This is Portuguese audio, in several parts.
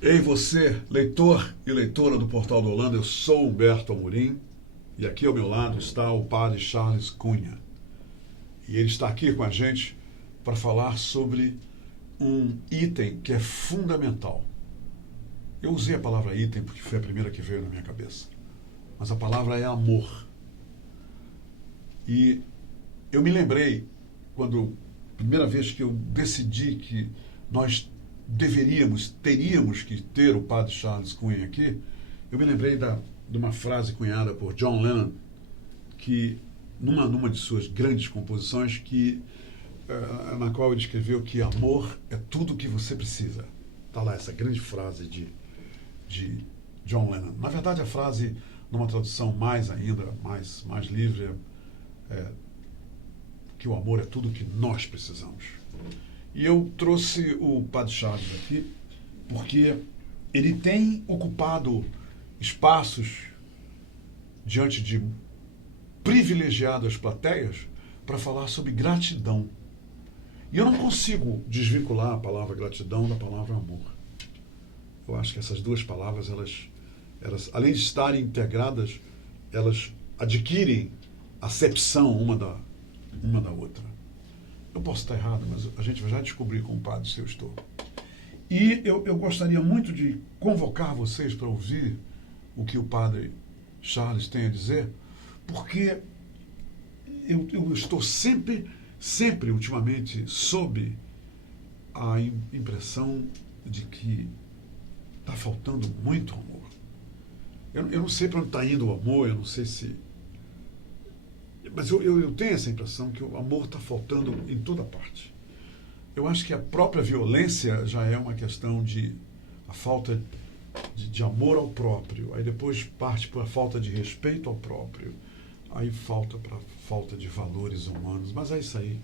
Ei você, leitor e leitora do Portal do Holanda, eu sou Humberto Amorim e aqui ao meu lado está o padre Charles Cunha. E ele está aqui com a gente para falar sobre um item que é fundamental. Eu usei a palavra item porque foi a primeira que veio na minha cabeça, mas a palavra é amor. E eu me lembrei, quando a primeira vez que eu decidi que nós teríamos que ter o padre Charles Cunha aqui, eu me lembrei de uma frase cunhada por John Lennon, que numa de suas grandes composições, na qual ele escreveu que amor é tudo o que você precisa. Está lá essa grande frase de John Lennon. Na verdade, a frase, numa tradução mais livre, é que o amor é tudo o que nós precisamos. E eu trouxe o padre Charles aqui porque ele tem ocupado espaços diante de privilegiadas plateias para falar sobre gratidão. E eu não consigo desvincular a palavra gratidão da palavra amor. Eu acho que essas duas palavras, elas além de estarem integradas, elas adquirem acepção uma da outra. Eu posso estar errado, mas a gente vai já descobrir com o padre se eu estou. E eu gostaria muito de convocar vocês para ouvir o que o padre Charles tem a dizer, porque eu estou sempre ultimamente sob a impressão de que está faltando muito amor. Eu não sei para onde está indo o amor, eu não sei se... Mas eu tenho essa impressão que o amor está faltando em toda parte. Eu acho que a própria violência já é uma questão de a falta de amor ao próprio, aí depois parte para a falta de respeito ao próprio, aí falta para a falta de valores humanos, mas é isso aí.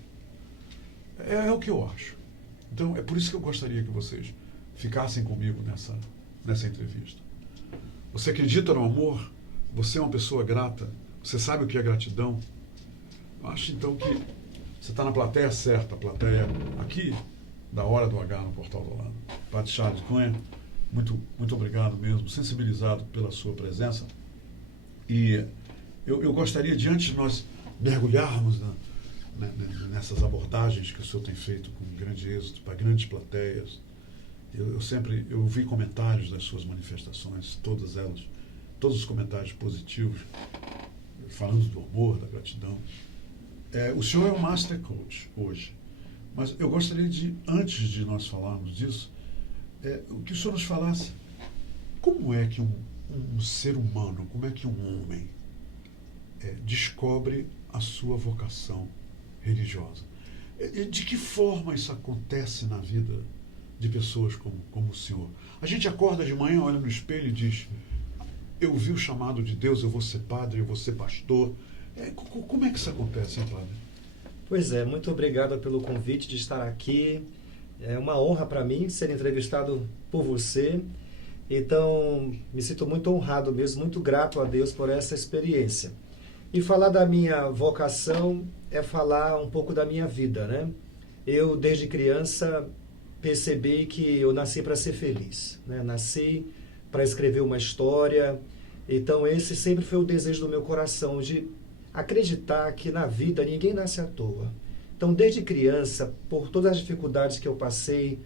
É o que eu acho. Então é por isso que eu gostaria que vocês ficassem comigo nessa entrevista. Você acredita no amor? Você é uma pessoa grata? Você sabe o que é gratidão? Eu acho então que você está na plateia certa, a plateia aqui da Hora do H no Portal do Holanda. Padre Charles Cunha, muito obrigado mesmo, sensibilizado pela sua presença. E eu gostaria de, antes de nós mergulharmos nessas abordagens que o senhor tem feito com grande êxito para grandes plateias, eu vi comentários das suas manifestações, todas elas, todos os comentários positivos, falando do amor, da gratidão. O senhor é um Master Coach hoje, mas eu gostaria de, antes de nós falarmos disso, que o senhor nos falasse como é que um ser humano, como é que um homem descobre a sua vocação religiosa. De que forma isso acontece na vida de pessoas como o senhor? A gente acorda de manhã, olha no espelho e diz: eu vi o chamado de Deus, eu vou ser padre, eu vou ser pastor. Como é que isso acontece, hein, padre? Pois é, muito obrigado pelo convite de estar aqui. É uma honra para mim ser entrevistado por você. Então, me sinto muito honrado mesmo, muito grato a Deus por essa experiência. E falar da minha vocação é falar um pouco da minha vida, né? Eu, desde criança, percebi que eu nasci para ser feliz, né? Nasci para escrever uma história. Então esse sempre foi o desejo do meu coração, de acreditar que na vida ninguém nasce à toa. Então desde criança, por todas as dificuldades que eu passei,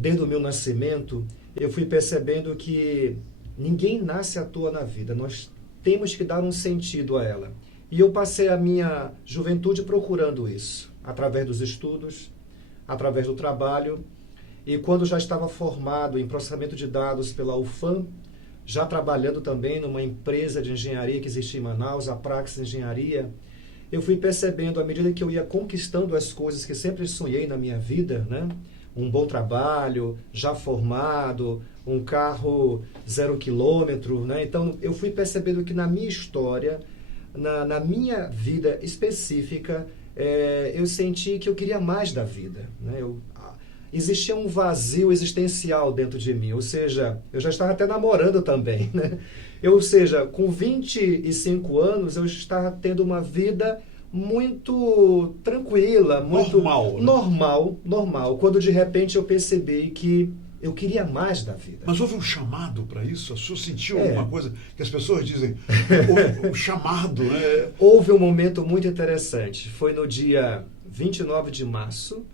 desde o meu nascimento, eu fui percebendo que ninguém nasce à toa na vida, nós temos que dar um sentido a ela. E eu passei a minha juventude procurando isso, através dos estudos, através do trabalho. E quando já estava formado em processamento de dados pela UFAM, já trabalhando também numa empresa de engenharia que existia em Manaus, a Praxis Engenharia, eu fui percebendo, à medida que eu ia conquistando as coisas que sempre sonhei na minha vida, né? Um bom trabalho, já formado, um carro 0 quilômetro, né? Então eu fui percebendo que na minha história, na minha vida específica, eu senti que eu queria mais da vida, né? Existia um vazio existencial dentro de mim, ou seja, eu já estava até namorando também, né? Ou seja, com 25 anos eu estava tendo uma vida muito tranquila, muito normal, né? normal, quando de repente eu percebi que Eu queria mais da vida. Mas houve um chamado para isso? O senhor sentiu É. alguma coisa que as pessoas dizem, um chamado, né? Houve um momento muito interessante. Foi no dia 29 de março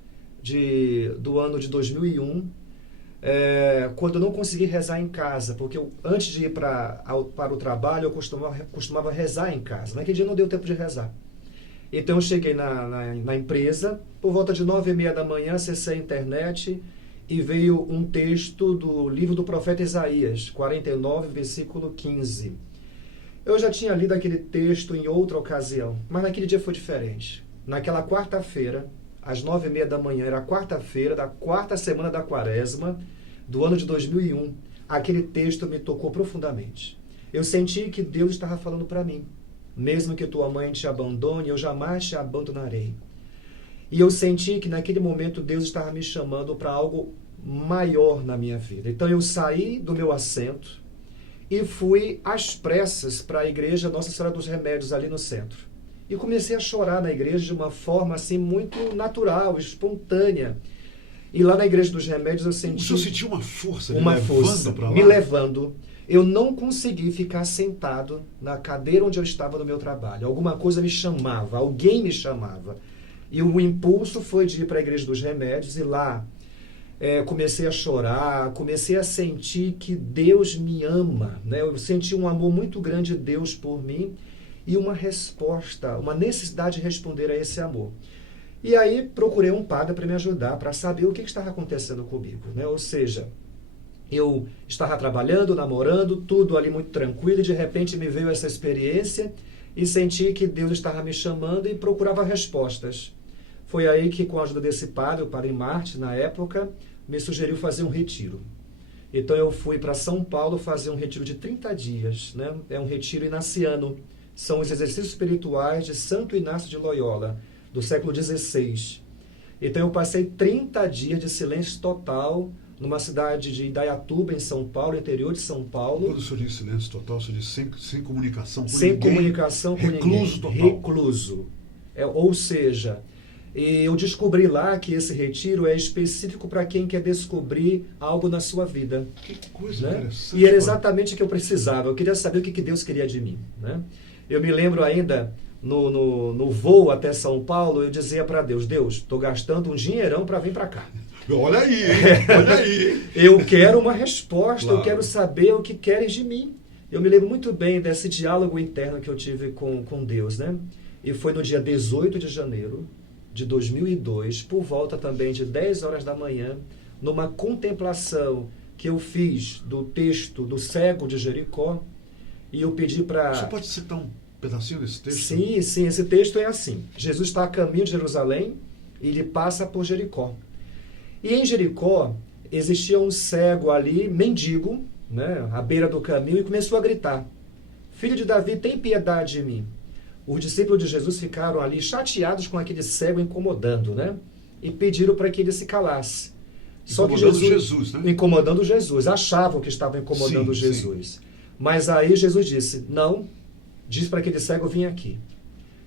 do ano de 2001, quando eu não consegui rezar em casa, porque antes de ir para o trabalho, eu costumava rezar em casa. Naquele dia não deu tempo de rezar. Então eu cheguei na empresa, por volta de 9h30 da manhã, acessei a internet e veio um texto do livro do profeta Isaías, 49, versículo 15. Eu já tinha lido aquele texto em outra ocasião, mas naquele dia foi diferente. Naquela quarta-feira, às 9h30 da manhã, era a quarta-feira da quarta semana da Quaresma, do ano de 2001, aquele texto me tocou profundamente. Eu senti que Deus estava falando para mim. Mesmo que tua mãe te abandone, eu jamais te abandonarei. E eu senti que naquele momento Deus estava me chamando para algo maior na minha vida. Então eu saí do meu assento e fui às pressas para a igreja Nossa Senhora dos Remédios, ali no centro. E comecei a chorar na igreja de uma forma assim muito natural, espontânea. E lá na igreja dos Remédios eu senti... O senhor sentiu uma força para lá? Me levando. Eu não consegui ficar sentado na cadeira onde eu estava no meu trabalho. Alguma coisa me chamava, alguém me chamava. E o impulso foi de ir para a Igreja dos Remédios e lá comecei a chorar, comecei a sentir que Deus me ama, né? Eu senti um amor muito grande de Deus por mim e uma resposta, uma necessidade de responder a esse amor. E aí procurei um padre para me ajudar, para saber o que estava acontecendo comigo, né? Ou seja, eu estava trabalhando, namorando, tudo ali muito tranquilo, e de repente me veio essa experiência e senti que Deus estava me chamando e procurava respostas. Foi aí que, com a ajuda desse padre, o padre Marte, na época, me sugeriu fazer um retiro. Então eu fui para São Paulo fazer um retiro de 30 dias, né? É um retiro inaciano. São os exercícios espirituais de Santo Inácio de Loyola, do século XVI. Então eu passei 30 dias de silêncio total numa cidade de Indaiatuba, em São Paulo, interior de São Paulo. Quando o senhor diz silêncio total, o senhor diz sem comunicação com sem ninguém. Sem comunicação com recluso ninguém. Total. Recluso. Ou seja, eu descobri lá que esse retiro é específico para quem quer descobrir algo na sua vida. Que coisa, né? Interessante. E era exatamente o que eu precisava. Eu queria saber o que Deus queria de mim, né? Eu me lembro ainda, no voo até São Paulo, eu dizia para Deus, estou gastando um dinheirão para vir para cá. Olha aí, olha aí. Eu quero uma resposta, Claro. Eu quero saber o que queres de mim. Eu me lembro muito bem desse diálogo interno que eu tive com Deus, né? E foi no dia 18 de janeiro de 2002, por volta também de 10 horas da manhã, numa contemplação que eu fiz do texto do cego de Jericó, e eu pedi para... Você pode citar um pedacinho desse texto? Sim, esse texto é assim. Jesus está a caminho de Jerusalém e ele passa por Jericó. E em Jericó existia um cego ali, mendigo, né, à beira do caminho, e começou a gritar: Filho de Davi, tem piedade de mim. Os discípulos de Jesus ficaram ali chateados com aquele cego incomodando, né? E pediram para que ele se calasse. Só que Jesus, né? Incomodando Jesus. Achavam que estavam incomodando Jesus. Sim. Mas aí Jesus disse: não, diz para aquele cego vir aqui.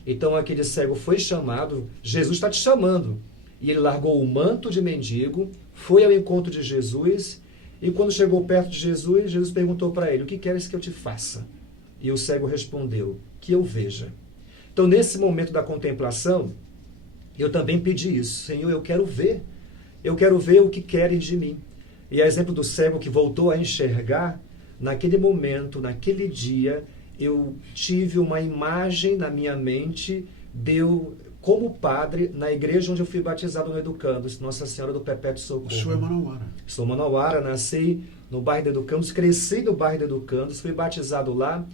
Então aquele cego foi chamado, Jesus está te chamando. E ele largou o manto de mendigo, foi ao encontro de Jesus, e quando chegou perto de Jesus, Jesus perguntou para ele: o que queres que eu te faça? E o cego respondeu: que eu veja. Então, nesse momento da contemplação, eu também pedi isso: Senhor, eu quero ver o que queres de mim. E a exemplo do cego que voltou a enxergar, naquele momento, naquele dia, eu tive uma imagem na minha mente, como padre, na igreja onde eu fui batizado no Educandos, Nossa Senhora do Perpétuo Socorro. O senhor é manauara? Sou manauara, nasci no bairro do Educandos, cresci no bairro do Educandos, fui batizado lá.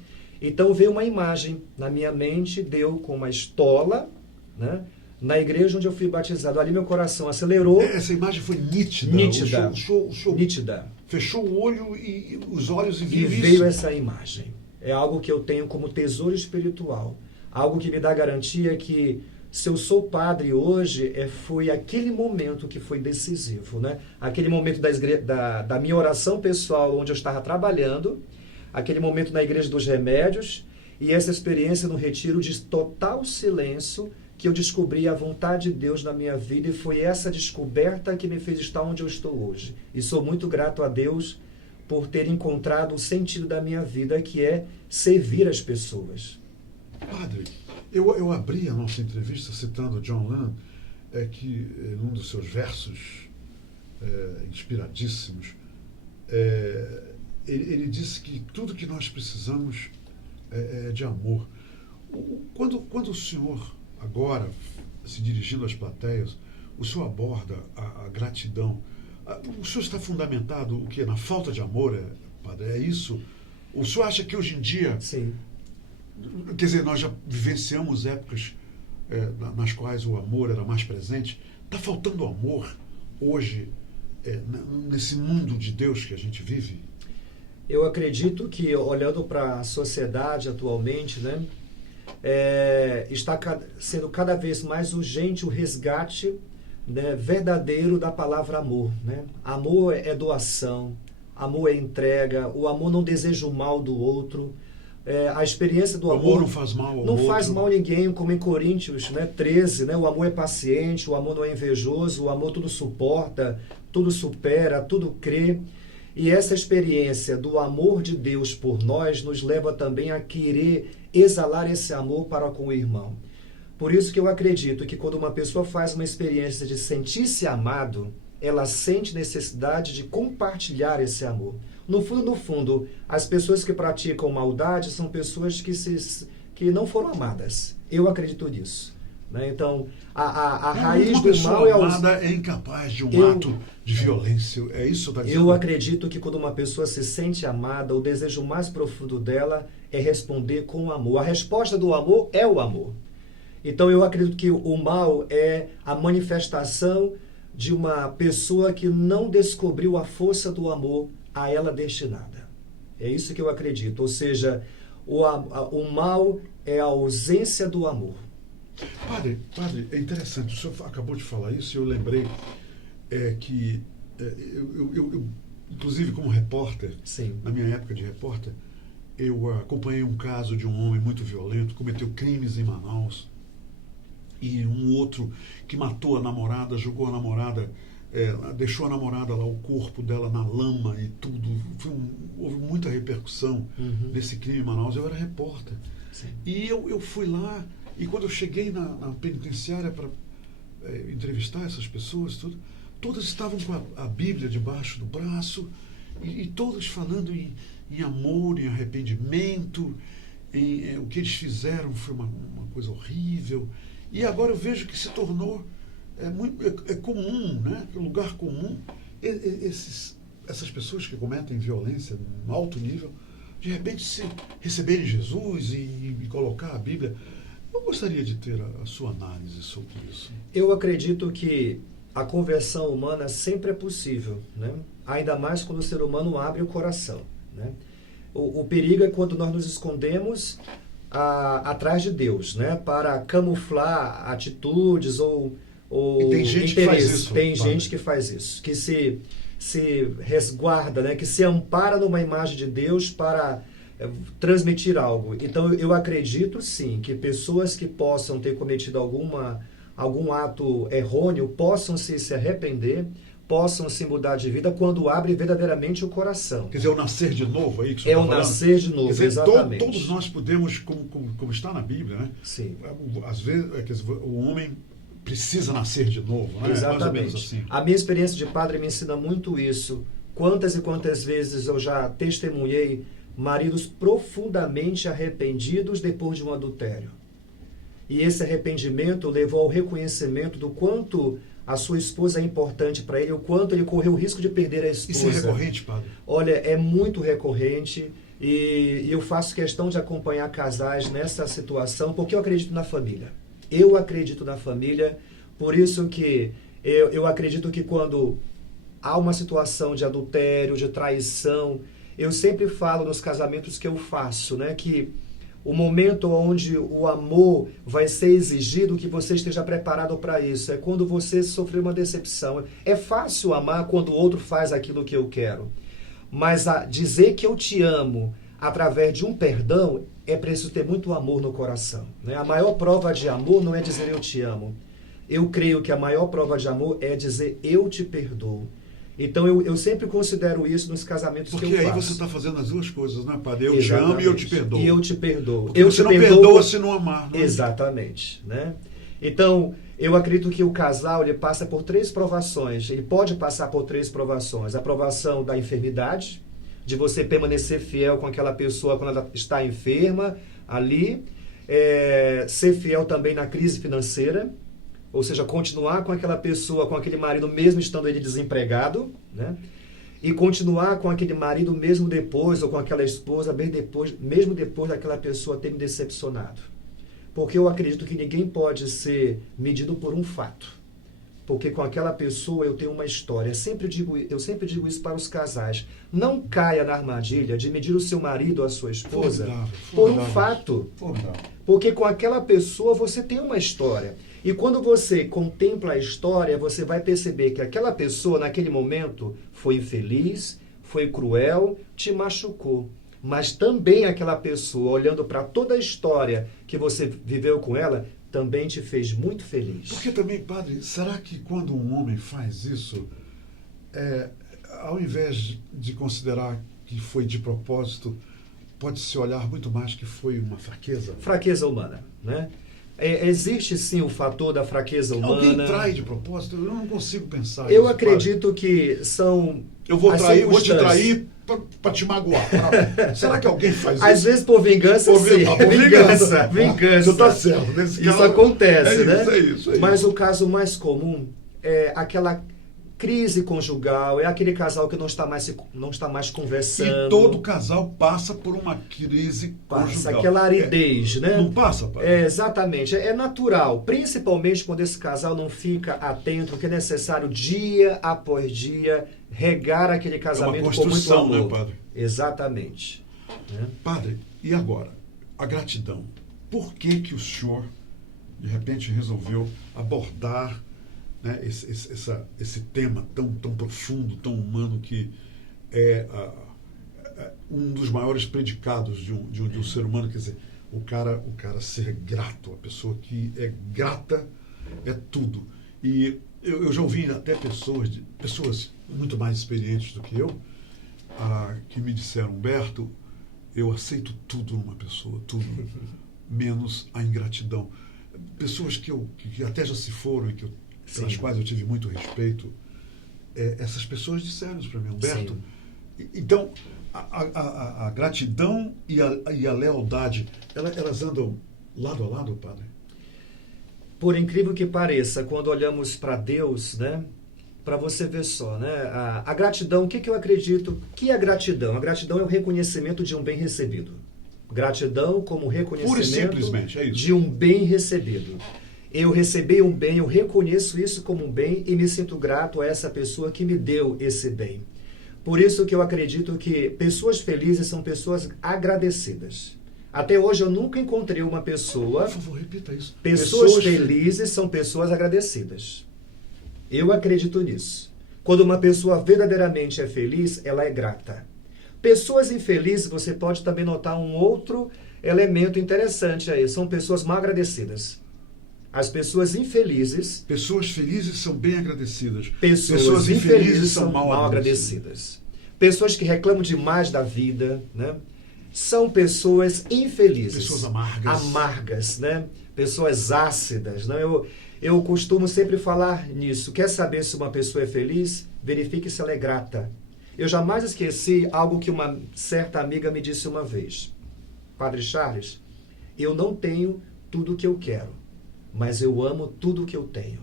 Então veio uma imagem na minha mente, deu com uma estola, né, na igreja onde eu fui batizado. Ali meu coração acelerou. Essa imagem foi nítida. Nítida. O senhor nítida. Fechou o olho e os olhos e viu isso. E veio essa imagem. É algo que eu tenho como tesouro espiritual. Algo que me dá garantia que, se eu sou padre hoje, foi aquele momento que foi decisivo, né? Aquele momento da minha oração pessoal, onde eu estava trabalhando, aquele momento na Igreja dos Remédios, e essa experiência no retiro de total silêncio, que eu descobri a vontade de Deus na minha vida, e foi essa descoberta que me fez estar onde eu estou hoje. E sou muito grato a Deus por ter encontrado o sentido da minha vida, que é servir as pessoas. Padre, eu abri a nossa entrevista citando John Lange, que num dos seus versos inspiradíssimos, ele disse que tudo que nós precisamos é de amor. Quando o senhor, agora, se dirigindo às plateias, o senhor aborda a gratidão, o senhor está fundamentado o quê? Na falta de amor, padre? É isso? O senhor acha que hoje em dia... Sim. Quer dizer, nós já vivenciamos épocas nas quais o amor era mais presente. Está faltando amor hoje, nesse mundo de Deus que a gente vive? Eu acredito que, olhando para a sociedade atualmente, né, está sendo cada vez mais urgente o resgate, né, verdadeiro da palavra amor. Né? Amor é doação, amor é entrega, o amor não deseja o mal do outro. A experiência do amor não faz mal ao não outro. faz mal a ninguém, como em Coríntios, né, 13, né, o amor é paciente, o amor não é invejoso, o amor tudo suporta, tudo supera, tudo crê. E essa experiência do amor de Deus por nós nos leva também a querer exalar esse amor para com o irmão. Por isso que eu acredito que quando uma pessoa faz uma experiência de sentir-se amado, ela sente necessidade de compartilhar esse amor. No fundo, as pessoas que praticam maldade são pessoas que não foram amadas. Eu acredito nisso. Né? Então, a raiz do mal é... Uma pessoa amada é incapaz de ato de violência. É isso que você está dizendo? Eu acredito que quando uma pessoa se sente amada, o desejo mais profundo dela é responder com amor. A resposta do amor é o amor. Então, eu acredito que o mal é a manifestação de uma pessoa que não descobriu a força do amor a ela destinada. É isso que eu acredito. Ou seja, o mal é a ausência do amor. Padre, é interessante. O senhor acabou de falar isso e eu lembrei que eu, inclusive como repórter, Sim. Na minha época de repórter, eu acompanhei um caso de um homem muito violento, cometeu crimes em Manaus, e um outro que matou a namorada, jogou a namorada, deixou a namorada lá, o corpo dela na lama e tudo. Houve muita repercussão desse crime em Manaus. Eu era repórter. Sim. E eu fui lá, e quando eu cheguei na penitenciária para entrevistar essas pessoas, todas estavam com a Bíblia debaixo do braço, e todas falando em amor, em arrependimento, o que eles fizeram foi uma coisa horrível. E agora eu vejo que se tornou comum, né? Um lugar comum. Essas pessoas que cometem violência no alto nível, de repente se receberem Jesus e colocar a Bíblia. Eu gostaria de ter a sua análise sobre isso. Eu acredito que a conversão humana sempre é possível, né? Ainda mais quando o ser humano abre o coração, né? O perigo é quando nós nos escondemos atrás de Deus, né? Para camuflar atitudes ou e tem gente interesses. Que faz isso, tem gente que faz isso, que se resguarda, né? Que se ampara numa imagem de Deus para transmitir algo. Então eu acredito sim que pessoas que possam ter cometido algum ato errôneo possam se arrepender, possam se mudar de vida quando abre verdadeiramente o coração. Quer dizer, o nascer de novo, aí que você o nascer de novo, quer dizer, exatamente. Todos nós podemos, como está na Bíblia, né? Sim. Às vezes, quer dizer, o homem precisa nascer de novo, né? Exatamente. Mais ou menos assim. A minha experiência de padre me ensina muito isso. Quantas e quantas vezes eu já testemunhei maridos profundamente arrependidos depois de um adultério. E esse arrependimento levou ao reconhecimento do quanto a sua esposa é importante para ele, o quanto ele correu o risco de perder a esposa. Isso é recorrente, padre? Olha, é muito recorrente e eu faço questão de acompanhar casais nessa situação porque eu acredito na família. Eu acredito na família, por isso que eu acredito que quando há uma situação de adultério, de traição, eu sempre falo nos casamentos que eu faço, né, que o momento onde o amor vai ser exigido, que você esteja preparado para isso, é quando você sofreu uma decepção. É fácil amar quando o outro faz aquilo que eu quero, mas dizer que eu te amo através de um perdão é preciso ter muito amor no coração, né? A maior prova de amor não é dizer eu te amo. Eu creio que a maior prova de amor é dizer eu te perdoo. Então eu sempre considero isso nos casamentos que eu faço. Porque aí você está fazendo as duas coisas, né, padre? Eu te amo e eu te perdoo. E eu te perdoo. Porque você não perdoa se não amar, não é? Exatamente, né? Então, eu acredito que o casal ele passa por 3 provações. Ele pode passar por 3 provações. A provação da enfermidade, de você permanecer fiel com aquela pessoa quando ela está enferma ali. Ser fiel também na crise financeira. Ou seja, continuar com aquela pessoa, com aquele marido, mesmo estando ele desempregado, né? E continuar com aquele marido mesmo depois, ou com aquela esposa, mesmo depois daquela pessoa ter me decepcionado. Porque eu acredito que ninguém pode ser medido por um fato. Porque com aquela pessoa eu tenho uma história. Eu sempre digo isso para os casais. Não caia na armadilha de medir o seu marido ou a sua esposa por um fato. Porque com aquela pessoa você tem uma história. E quando você contempla a história, você vai perceber que aquela pessoa, naquele momento, foi infeliz, foi cruel, te machucou. Mas também aquela pessoa, olhando para toda a história que você viveu com ela, também te fez muito feliz. Porque também, padre, será que quando um homem faz isso, ao invés de considerar que foi de propósito, pode-se olhar muito mais que foi uma fraqueza? Fraqueza humana, né? Existe sim o fator da fraqueza humana. Alguém trai de propósito? Eu não consigo pensar Eu isso, acredito padre. Que são... Eu vou te trair para te magoar. Será que alguém faz isso? Às vezes por vingança, sim. Por vingança. Vingança. Você está certo. Nesse Isso caso, acontece, né? É isso. Mas o caso mais comum é aquela crise conjugal, é aquele casal que não está mais conversando. E todo casal passa por uma crise conjugal. Passa aquela aridez, né? Não passa, pai? Exatamente. É natural, principalmente quando esse casal não fica atento, que é necessário dia após dia regar aquele casamento com muito amor. Né, padre? Exatamente. Padre, e agora? A gratidão. Por que o senhor, de repente, resolveu abordar, né, esse tema tão profundo, tão humano, que é um dos maiores predicados de um ser humano? Quer dizer, o cara ser grato, a pessoa que é grata é tudo. E eu já ouvi até pessoas muito mais experientes do que eu, que me disseram: Humberto, eu aceito tudo numa pessoa, tudo, menos a ingratidão. Pessoas que até já se foram e pelas quais eu tive muito respeito, essas pessoas disseram isso para mim: Humberto. Então, a gratidão e a lealdade, elas andam lado a lado, padre? Por incrível que pareça, quando olhamos para Deus, né, para você ver só, né, a gratidão, o que eu acredito que é gratidão? A gratidão é o reconhecimento de um bem recebido. Gratidão como reconhecimento simplesmente, é isso. De um bem recebido. Eu recebi um bem, eu reconheço isso como um bem e me sinto grato a essa pessoa que me deu esse bem. Por isso que eu acredito que pessoas felizes são pessoas agradecidas. Até hoje eu nunca encontrei uma pessoa... Por favor, repita isso. Pessoas felizes são pessoas agradecidas. Eu acredito nisso. Quando uma pessoa verdadeiramente é feliz, ela é grata. Pessoas infelizes, você pode também notar um outro elemento interessante aí. São pessoas mal agradecidas. As pessoas infelizes... Pessoas felizes são bem agradecidas. Pessoas infelizes são mal agradecidas. Pessoas que reclamam demais da vida, né? São pessoas infelizes. Pessoas amargas. Amargas, né? Pessoas ácidas, né? Eu costumo sempre falar nisso. Quer saber se uma pessoa é feliz? Verifique se ela é grata. Eu jamais esqueci algo que uma certa amiga me disse uma vez. Padre Charles, eu não tenho tudo o que eu quero, mas eu amo tudo o que eu tenho.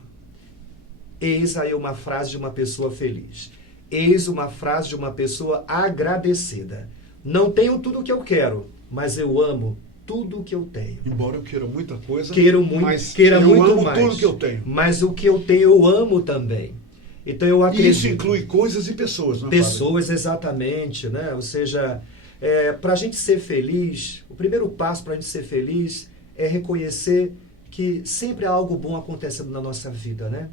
Eis aí uma frase de uma pessoa feliz. Eis uma frase de uma pessoa agradecida. Não tenho tudo o que eu quero, mas eu amo tudo o que eu tenho. Embora eu queira muita coisa, queira muito amo mais, tudo que eu tenho. Mas o que eu tenho eu amo também. Então eu acredito. E isso inclui coisas e pessoas, não é? Pessoas, exatamente, né? Ou seja, para a gente ser feliz, o primeiro passo para a gente ser feliz é reconhecer que sempre há algo bom acontecendo na nossa vida, né?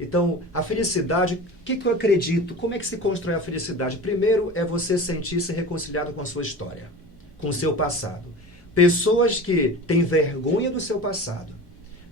Então, a felicidade, o que eu acredito? Como é que se constrói a felicidade? Primeiro é você sentir-se reconciliado com a sua história, com o seu passado. Pessoas que têm vergonha do seu passado,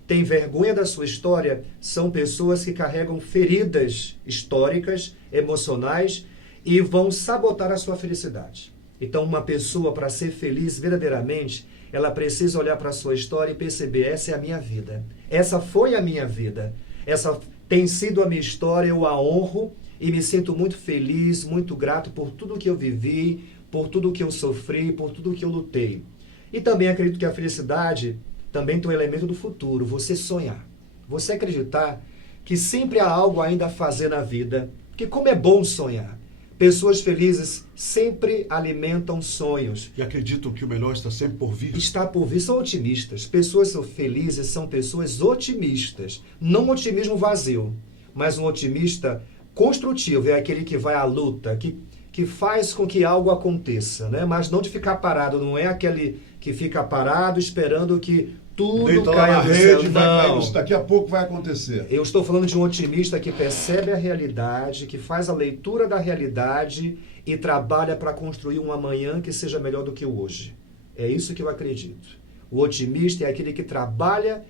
têm vergonha da sua história, são pessoas que carregam feridas históricas, emocionais e vão sabotar a sua felicidade. Então, uma pessoa, para ser feliz verdadeiramente, ela precisa olhar para a sua história e perceber: essa é a minha vida, essa foi a minha vida, essa tem sido a minha história, eu a honro e me sinto muito feliz, muito grato por tudo que eu vivi, por tudo que eu sofri, por tudo que eu lutei. E também acredito que a felicidade também tem um elemento do futuro, você sonhar. Você acreditar que sempre há algo ainda a fazer na vida, porque como é bom sonhar. Pessoas felizes sempre alimentam sonhos. E acreditam que o melhor está sempre por vir. Está por vir, são otimistas. Pessoas felizes são pessoas otimistas. Não um otimismo vazio, mas um otimista construtivo. É aquele que vai à luta, que faz com que algo aconteça, né? Mas não de ficar parado, não é aquele que fica parado esperando que tudo Deita caia lá na do céu. rede, vai cair, daqui a pouco vai acontecer. Eu estou falando de um otimista que percebe a realidade, que faz a leitura da realidade e trabalha para construir um amanhã que seja melhor do que o hoje. É isso que eu acredito. O otimista é aquele que trabalha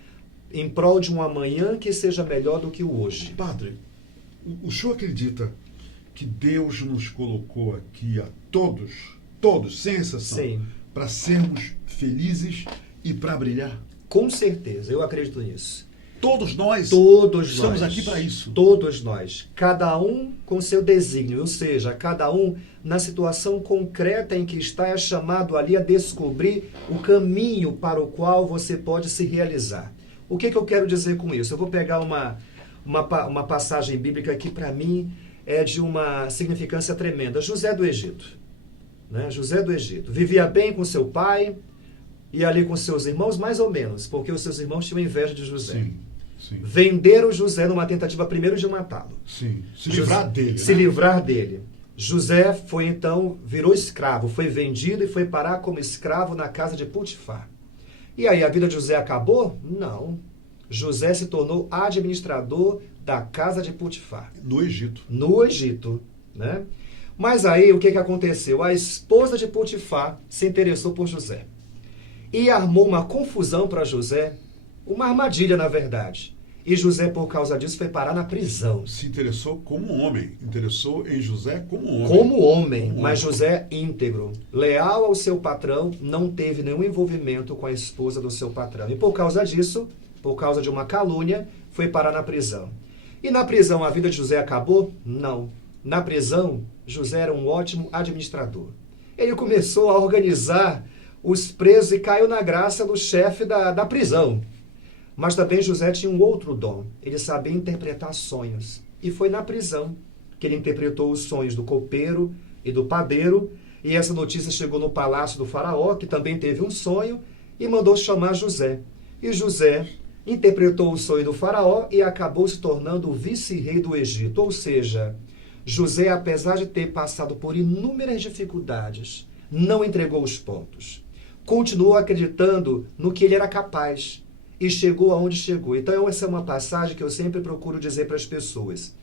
em prol de um amanhã que seja melhor do que o hoje. Padre, o senhor acredita que Deus nos colocou aqui a todos, sem exceção, para sermos felizes e para brilhar? Com certeza, eu acredito nisso. Todos nós estamos aqui para isso. Todos nós. Cada um com seu desígnio, ou seja, cada um na situação concreta em que está, é chamado ali a descobrir o caminho para o qual você pode se realizar. O que eu quero dizer com isso? Eu vou pegar uma passagem bíblica que para mim é de uma significância tremenda. José do Egito. Né? José do Egito. Vivia bem com seu pai e ali com seus irmãos, mais ou menos, porque os seus irmãos tinham inveja de José. Sim. Venderam José numa tentativa primeiro de matá-lo. Sim. Se livrar dele. Se livrar dele. José foi então, virou escravo, foi vendido e foi parar como escravo na casa de Potifar. E aí a vida de José acabou? Não. José se tornou administrador da casa de Potifar. No Egito. No Egito, né? Mas aí o que aconteceu? A esposa de Potifar se interessou por José. E armou uma confusão para José, uma armadilha na verdade. E José, por causa disso, foi parar na prisão. Se interessou como um homem. Interessou em José como um homem. Como homem, mas José íntegro, leal ao seu patrão, não teve nenhum envolvimento com a esposa do seu patrão. E por causa disso, por causa de uma calúnia, foi parar na prisão. E na prisão a vida de José acabou? Não. Na prisão, José era um ótimo administrador. Ele começou a organizar os presos e caiu na graça do chefe da prisão. Mas também José tinha um outro dom. Ele sabia interpretar sonhos. E foi na prisão que ele interpretou os sonhos do copeiro e do padeiro. E essa notícia chegou no palácio do faraó, que também teve um sonho, e mandou chamar José. E José interpretou o sonho do faraó e acabou se tornando o vice-rei do Egito. Ou seja, José, apesar de ter passado por inúmeras dificuldades, não entregou os pontos. Continuou acreditando no que ele era capaz e chegou aonde chegou. Então essa é uma passagem que eu sempre procuro dizer para as pessoas.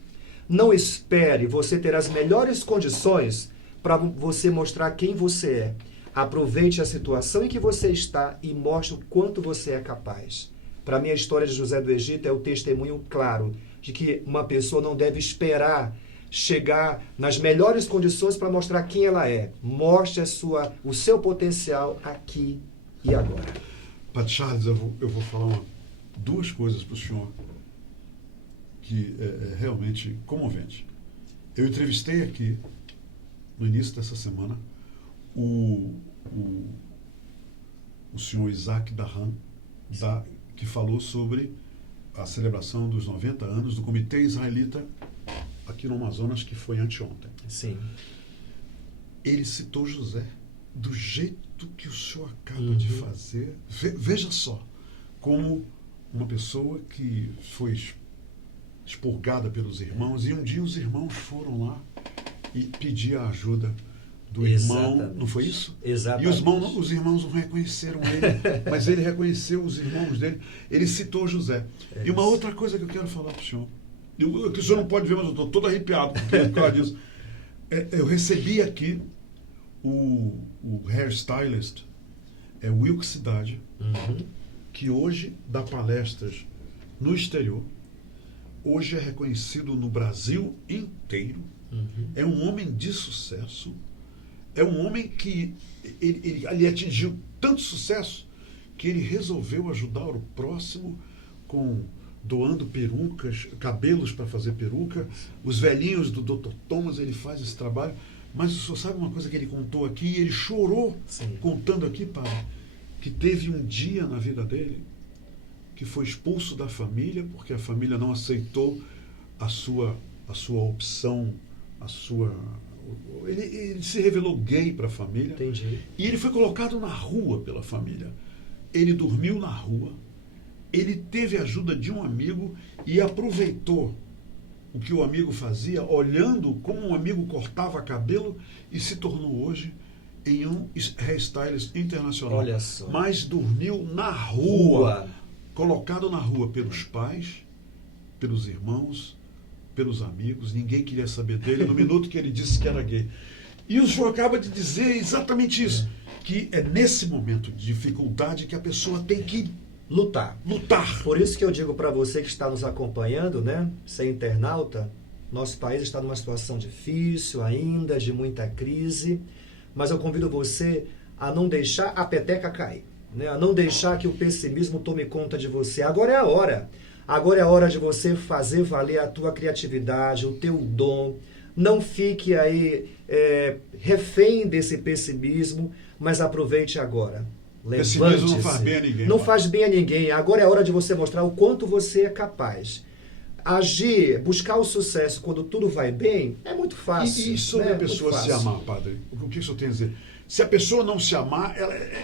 Não espere você ter as melhores condições para você mostrar quem você é. Aproveite a situação em que você está e mostre o quanto você é capaz. Para mim, a história de José do Egito é o testemunho claro de que uma pessoa não deve esperar chegar nas melhores condições para mostrar quem ela é. Mostre o seu potencial aqui e agora. Padre Charles, eu vou falar duas coisas para o senhor que é realmente comovente. Eu entrevistei aqui, no início dessa semana, o senhor Isaac Dahan, que falou sobre a celebração dos 90 anos do Comitê Israelita aqui no Amazonas, que foi anteontem. Sim. Ele citou José do jeito que o senhor acaba de fazer. Veja só, como uma pessoa que foi expurgada pelos irmãos, e um dia os irmãos foram lá e pedir a ajuda do irmão, não foi isso? Exatamente. E os irmãos não reconheceram ele, mas ele reconheceu os irmãos dele. Ele citou José. E uma outra coisa que eu quero falar para o senhor, que o senhor não pode ver, mas eu estou todo arrepiado por causa disso. Eu recebi aqui o hairstylist é Wilk Cidade, Uhum. que hoje dá palestras no exterior, hoje é reconhecido no Brasil inteiro, Uhum. é um homem de sucesso, é um homem que ele atingiu tanto sucesso que ele resolveu ajudar o próximo doando perucas, cabelos para fazer peruca. Os velhinhos do Dr. Thomas, ele faz esse trabalho. Mas o senhor sabe uma coisa que ele contou aqui, e ele chorou. Sim. Contando aqui, padre, que teve um dia na vida dele que foi expulso da família porque a família não aceitou a sua opção, ele se revelou gay para a família. Entendi. E ele foi colocado na rua pela família. Ele dormiu na rua, ele teve a ajuda de um amigo e aproveitou o que o amigo fazia, olhando como um amigo cortava cabelo, e se tornou hoje em um hairstylist internacional. Olha só. Mas dormiu na rua, colocado na rua pelos pais, pelos irmãos, pelos amigos. Ninguém queria saber dele no minuto que ele disse que era gay. E o senhor acaba de dizer exatamente isso, que é nesse momento de dificuldade que a pessoa tem que lutar. Por isso que eu digo para você que está nos acompanhando, né, ser internauta, nosso país está numa situação difícil ainda, de muita crise, mas eu convido você a não deixar a peteca cair, né, a não deixar que o pessimismo tome conta de você. Agora é a hora. Agora é a hora de você fazer valer a tua criatividade, o teu dom. Não fique aí refém desse pessimismo, mas aproveite agora. Pessimismo não faz bem a ninguém. Não faz bem a ninguém. Agora é a hora de você mostrar o quanto você é capaz. Agir, buscar o sucesso quando tudo vai bem, é muito fácil. E sobre a pessoa se amar, padre? O que o senhor tem a dizer? Se a pessoa não se amar,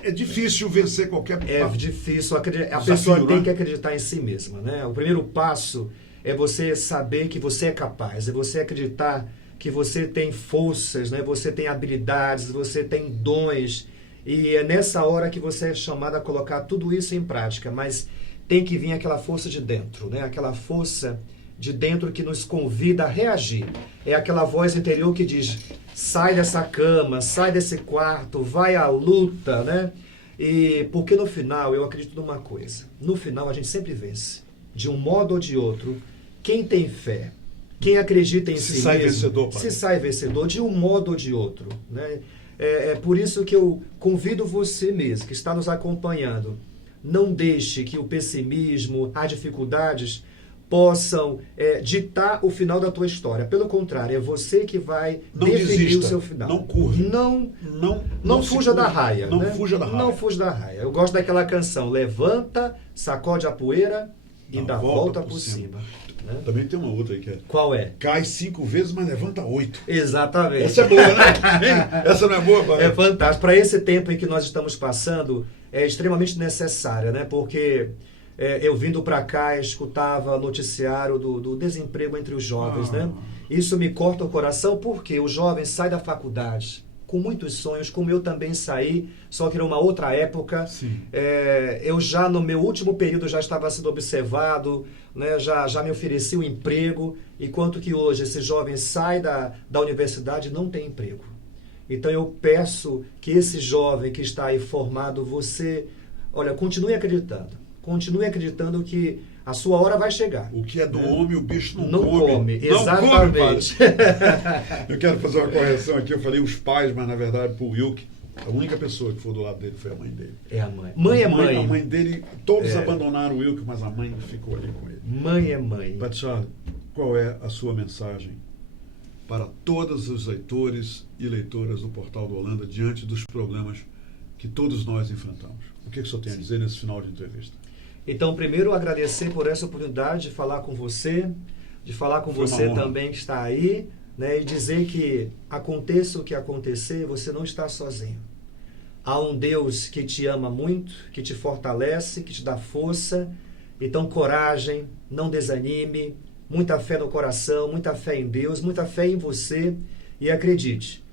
é difícil vencer qualquer... É difícil. A pessoa tem que acreditar em si mesma, né? O primeiro passo é você saber que você é capaz, é você acreditar que você tem forças, né? Você tem habilidades, você tem dons. E é nessa hora que você é chamado a colocar tudo isso em prática, mas tem que vir aquela força de dentro, né? Aquela força de dentro que nos convida a reagir. É aquela voz interior que diz, sai dessa cama, sai desse quarto, vai à luta, né? E porque no final, eu acredito numa coisa, no final a gente sempre vence, de um modo ou de outro. Quem tem fé, quem acredita em si mesmo, se sai vencedor de um modo ou de outro, né? É por isso que eu convido você mesmo, que está nos acompanhando, não deixe que o pessimismo, as dificuldades possam ditar o final da tua história. Pelo contrário, é você que vai definir o seu final. Não corra. Não fuja da raia. Não fuja da raia. Não fuja da raia. Eu gosto daquela canção, levanta, sacode a poeira e dá volta por cima. Né? Também tem uma outra aí que é... Qual é? Cai 5 vezes, mas levanta 8. Exatamente. Essa é boa, né? Essa não é boa, pai? É fantástico. Para esse tempo em que nós estamos passando, é extremamente necessária, né? Porque eu vindo para cá, escutava noticiário do desemprego entre os jovens, né? Isso me corta o coração porque o jovem sai da faculdade com muitos sonhos, como eu também saí, só que era uma outra época. Eu já no meu último período já estava sendo observado, né? já me ofereci um emprego, enquanto que hoje esse jovem sai da universidade e não tem emprego. Então eu peço que esse jovem que está aí formado, você, olha, continue acreditando que a sua hora vai chegar. O que é do homem, o bicho não come. Exatamente. Eu quero fazer uma correção aqui. Eu falei os pais, mas na verdade, pro Wilk, a única pessoa que foi do lado dele foi a mãe dele. É a mãe. Mãe é mãe. A mãe dele, todos abandonaram o Wilk, mas a mãe ficou ali com ele. Mãe é mãe. Padre Charles, qual é a sua mensagem para todos os leitores e leitoras do Portal do Holanda diante dos problemas que todos nós enfrentamos? O que o senhor tem a dizer nesse final de entrevista? Então, primeiro, agradecer por essa oportunidade de falar com você, também que está aí, né, e dizer que aconteça o que acontecer, você não está sozinho. Há um Deus que te ama muito, que te fortalece, que te dá força. Então, coragem, não desanime, muita fé no coração, muita fé em Deus, muita fé em você e acredite.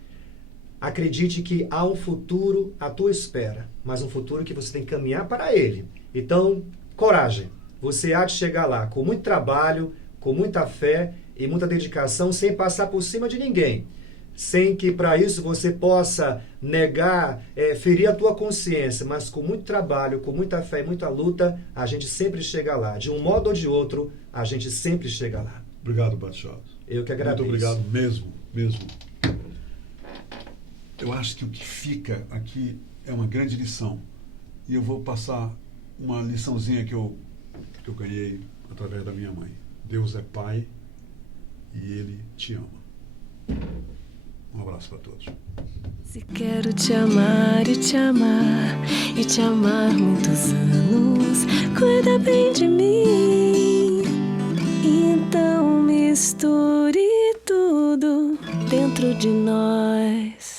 Acredite que há um futuro à tua espera, mas um futuro que você tem que caminhar para ele. Então, coragem. Você há de chegar lá com muito trabalho, com muita fé e muita dedicação, sem passar por cima de ninguém. sem que para isso você possa negar, ferir a tua consciência, mas com muito trabalho, com muita fé e muita luta, a gente sempre chega lá. De um modo ou de outro, a gente sempre chega lá. Obrigado, Padre Charles. Eu que agradeço. Muito obrigado mesmo. Eu acho que o que fica aqui é uma grande lição. E eu vou passar uma liçãozinha que eu ganhei através da minha mãe. Deus é Pai e Ele te ama. Um abraço para todos. Se quero te amar e te amar e te amar muitos anos, cuida bem de mim. Então misture tudo dentro de nós.